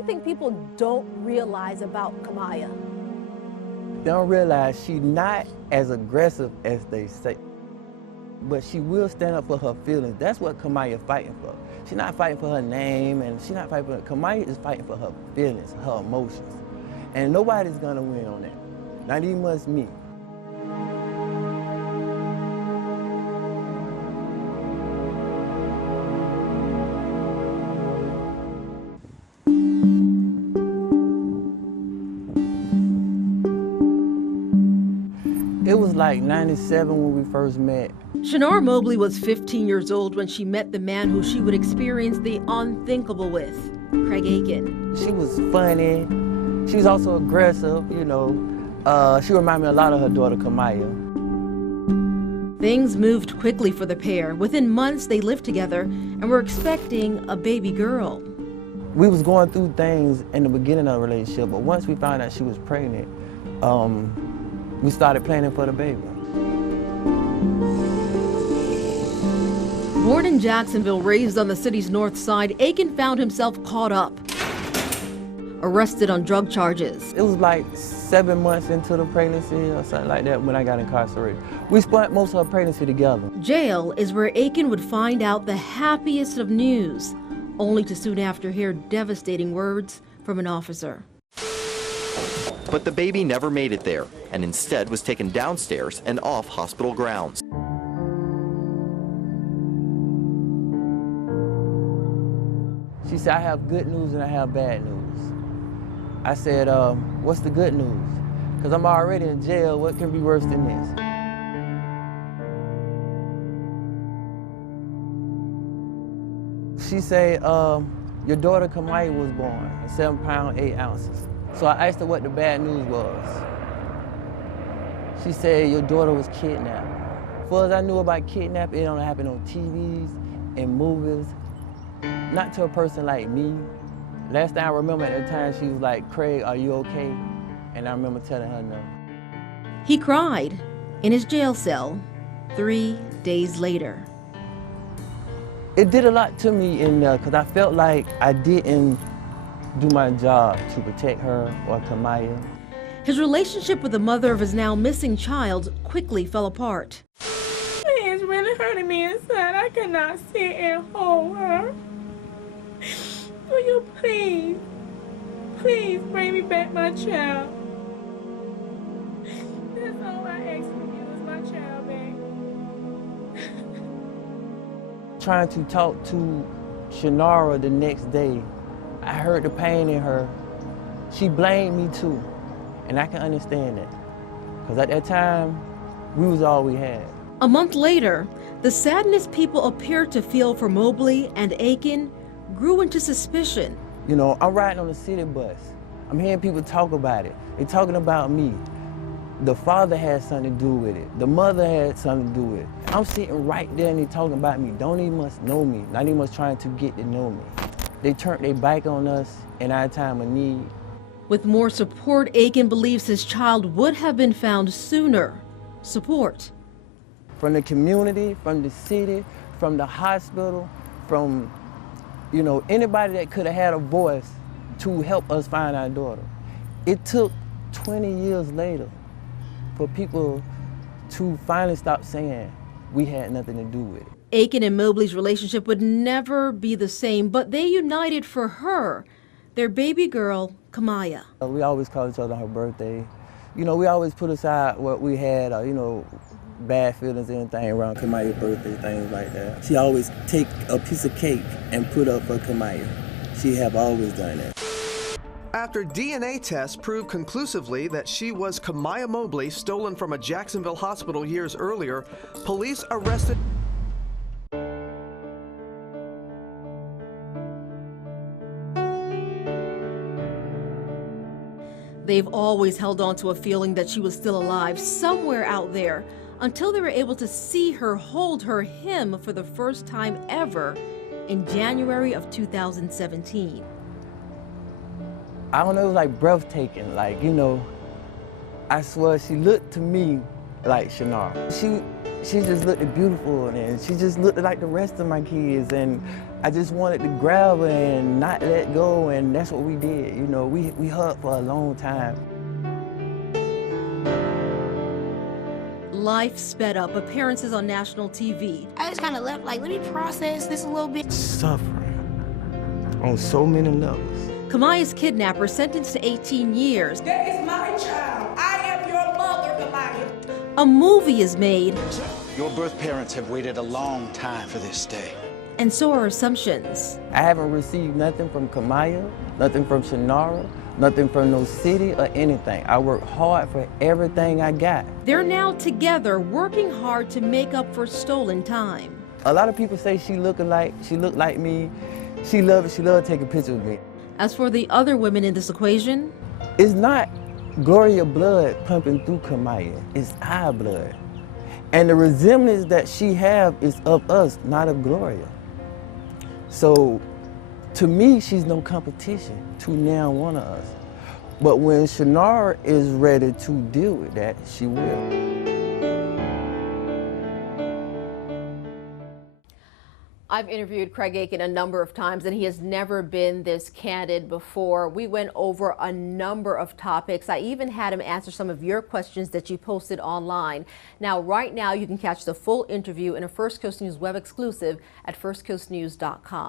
you think people don't realize about Kamiyah? They don't realize she's not as aggressive as they say, but she will stand up for her feelings. That's what Kamiyah fighting for. She's not fighting for her name, and she's not fighting for Kamiyah is fighting for her feelings, her emotions. And nobody's gonna win on that. Not even much me. It was like 97 when we first met. Kamiyah Mobley was 15 years old when she met the man who she would experience the unthinkable with, Craig Aiken. She was funny. She was also aggressive, you know. She reminded me a lot of her daughter, Kamiyah. Things moved quickly for the pair. Within months, they lived together and were expecting a baby girl. We was going through things in the beginning of the relationship, but once we found out she was pregnant, we started planning for the baby. Born in Jacksonville, raised on the city's north side, Aiken found himself caught up, arrested on drug charges. It was like 7 months into the pregnancy or something like that when I got incarcerated. We spent most of her pregnancy together. Jail is where Aiken would find out the happiest of news, only to soon after hear devastating words from an officer. But the baby never made it there, and instead was taken downstairs and off hospital grounds. She said, I have good news and I have bad news. I said, what's the good news? Because I'm already in jail, what can be worse than this? She said, your daughter Kamiyah was born, 7 pounds, 8 ounces. So I asked her what the bad news was. She said, your daughter was kidnapped. As far as I knew about kidnapping, it don't happen on TVs and movies. Not to a person like me. Last time I remember at the time, she was like, Craig, are you okay? And I remember telling her no. He cried in his jail cell 3 days later. It did a lot to me in there because I felt like I didn't do my job to protect her or Kamiyah. His relationship with the mother of his now missing child quickly fell apart. It's really hurting me inside. I cannot sit and hold her. Will you please bring me back my child? That's all I ask from you is my child back. Trying to talk to Shanara the next day, I heard the pain in her. She blamed me too, and I can understand that. Because at that time, we was all we had. A month later, the sadness people appeared to feel for Mobley and Aiken grew into suspicion. You know, I'm riding on the city bus. I'm hearing people talk about it. They're talking about me. The father had something to do with it. The mother had something to do with it. I'm sitting right there and they're talking about me. Don't even much know me, not even much trying to get to know me. They turned their back on us in our time of need. With more support, Aiken believes his child would have been found sooner. Support from the community, from the city, from the hospital, from, you know, anybody that could have had a voice to help us find our daughter. It took 20 years later for people to finally stop saying we had nothing to do with it. Aiken and Mobley's relationship would never be the same, but they united for her, their baby girl, Kamiyah. We always call each other on her birthday. You know, we always put aside what we had, you know, bad feelings, anything around Kamiyah's birthday, things like that. She always take a piece of cake and put up for Kamiyah. She have always done that. After DNA tests proved conclusively that she was Kamiyah Mobley, stolen from a Jacksonville hospital years earlier, police arrested. They've always held on to a feeling that she was still alive somewhere out there until they were able to see her hold him for the first time ever in January of 2017. I don't know, it was like breathtaking. Like, you know, I swear she looked to me like Shanara. She she just looked beautiful, and she just looked like the rest of my kids, and I just wanted to grab her and not let go, and that's what we did. You know, we hugged for a long time. Life sped up, appearances on national TV. I just kind of left, like, let me process this a little bit. Suffering on so many levels. Kamiyah's kidnapper sentenced to 18 years. That is my child. I am your mother, Kamiyah. A movie is made. Your birth parents have waited a long time for this day. And so are assumptions. I haven't received nothing from Kamiyah, nothing from Shanara, nothing from no city or anything. I work hard for everything I got. They're now together, working hard to make up for stolen time. A lot of people say she looked like me. She loved taking pictures with me. As for the other women in this equation, It's not Gloria blood pumping through Kamiyah, it's our blood. And the resemblance that she have is of us, not of Gloria. So, to me, she's no competition to now one of us. But when Shanara is ready to deal with that, she will. I've interviewed Craig Aiken a number of times, and he has never been this candid before. We went over a number of topics. I even had him answer some of your questions that you posted online. Now, right now, you can catch the full interview in a First Coast News web exclusive at firstcoastnews.com.